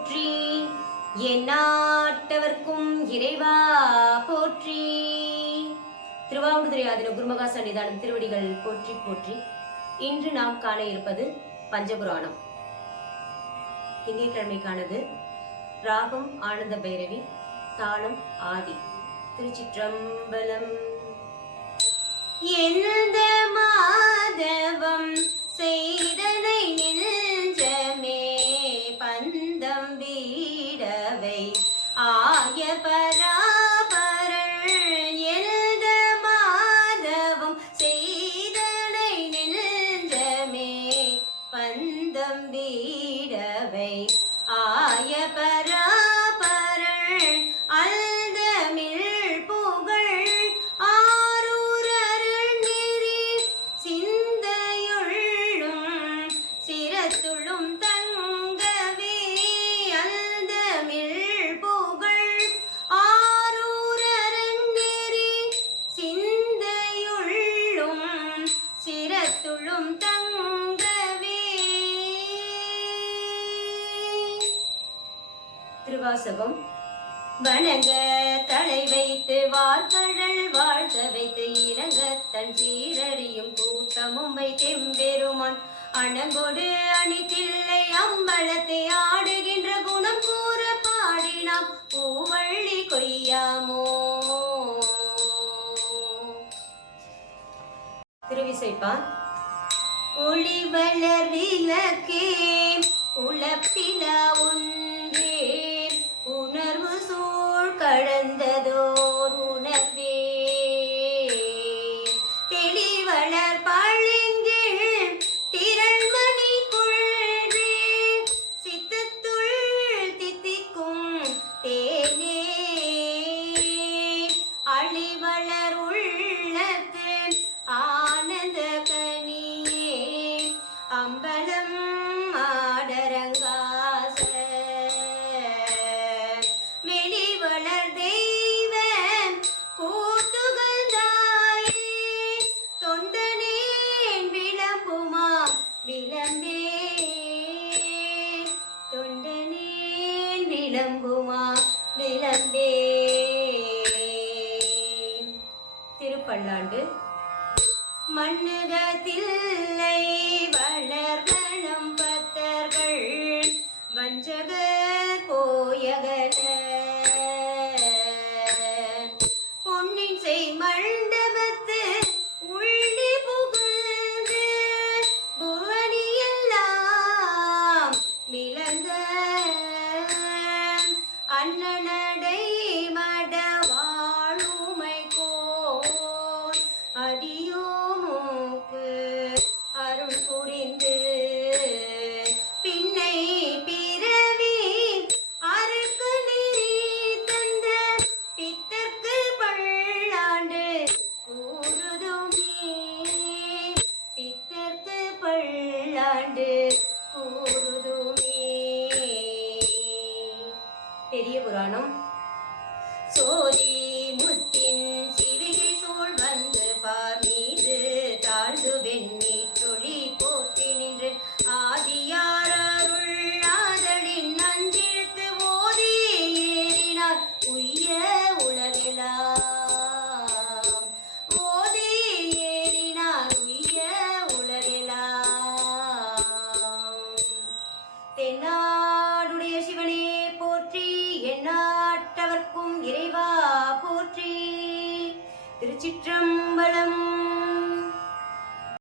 போற்றி. எந்நாட்டவர்க்கும் இறைவா போற்றி. திருவாவூர்துறை ஆதின குருமகா சன்னிதானம் திருவடிகள் போற்றி போற்றி. இன்று நாம் காண இருப்பது பஞ்சபுராணம். திங்கட்கிழமைக்கானது ராகம் ஆனந்த பைரவி தாளம் ஆதி திருச்சிற்றம்பலம். என்ன ആയ പരാ திருவாசகம் வணங்க தலை வைத்து வார்கழல் வாழ்த்த வைத்து இறங்க தன் சீரடியும் கூட்டமும் வைத்தெம்பெருமான் அணங்கொடு அணித்தில்லை அம்பலத்தை ஆடுகின்ற குணம் கூற பாடினாம். பூவள்ளி கொய்யாமோ. திருவிசைப்பா. ஒளி வளர் விளக்கே உழப்பில உன் வளர்ந்ததோர் கடந்ததோர் உணர்வே தெளிவளர் பளிங்கில் திரள்மணி கொள்றே சித்தத்துள் தித்திக்கும் தேனே. அழிவளர் உள்ளத்து ஆனந்த கனியே. அம்பலம் விளங்குமா விளம்பே திருப்பல்லாண்டு. மண்ணுகத்தில்லை வளர்கணம் பத்தர்கள் வஞ்சகர் போயகல பொன்னின் செய் மண்டபத்து உள்ளி புகு அண்ணனடை மடவாழுமை கோன் அடியோமோக்கு அருள் புரிந்து. பின்னை பிறவி அறுக்கு நெறி தந்த பித்தர்க்கு பல்லாண்டு கூறுதுமே புராணம். சோதி முத்தின் சிவிகை சூழ் வந்து பார் மீது தாழ்ந்து வெண்ணி திருச்சிற்றம்பலம்